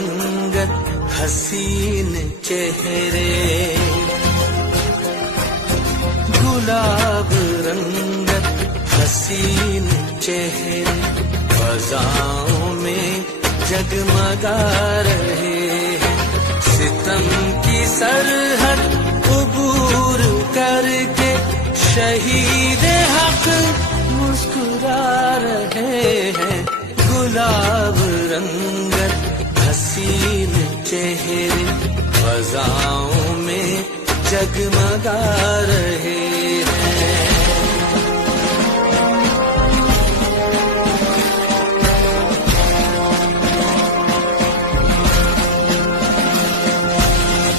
रंगत हसीन चेहरे, गुलाब रंगत हसीन चेहरे फ़ज़ाओं में जगमगा रहे हैं। सितम की सरहद उबूर करके शहीद हक मुस्कुरा रहे हैं। गुलाब रंगत हसीन चेहरे फ़ज़ाओं में जगमगा रहे हैं।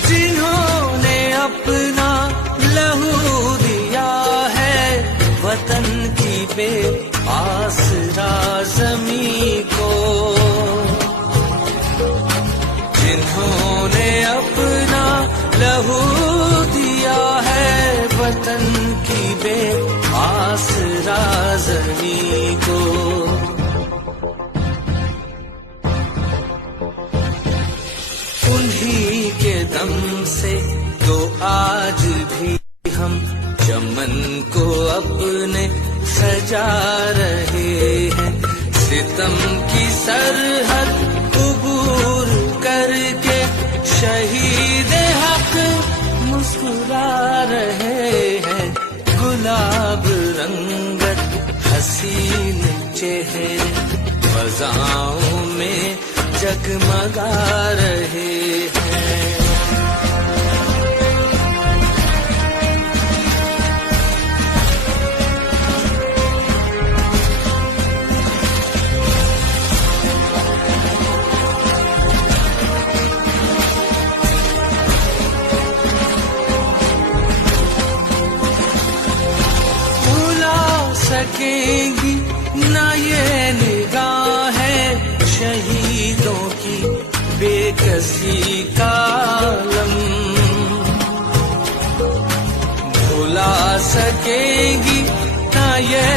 जिन्होंने अपना लहू दिया है वतन की बेआसरा ज़मीं को, जिन्होंने अपना लहू दिया है वतन की बेआसरा ज़मीं को, उन्हीं के दम से तो आज भी हम चमन को अपने सजा रहे हैं। सितम की सरहद उबूर करके शहीद हक मुस्कुरा रहे हैं। गुलाब रंगत हसीन चेहरे फ़ज़ाओं में जगमगा रहे हैं। सकेंगी ना ये निगाहें शहीदों की बेकसी का आलम, भुला सकेंगी ना ये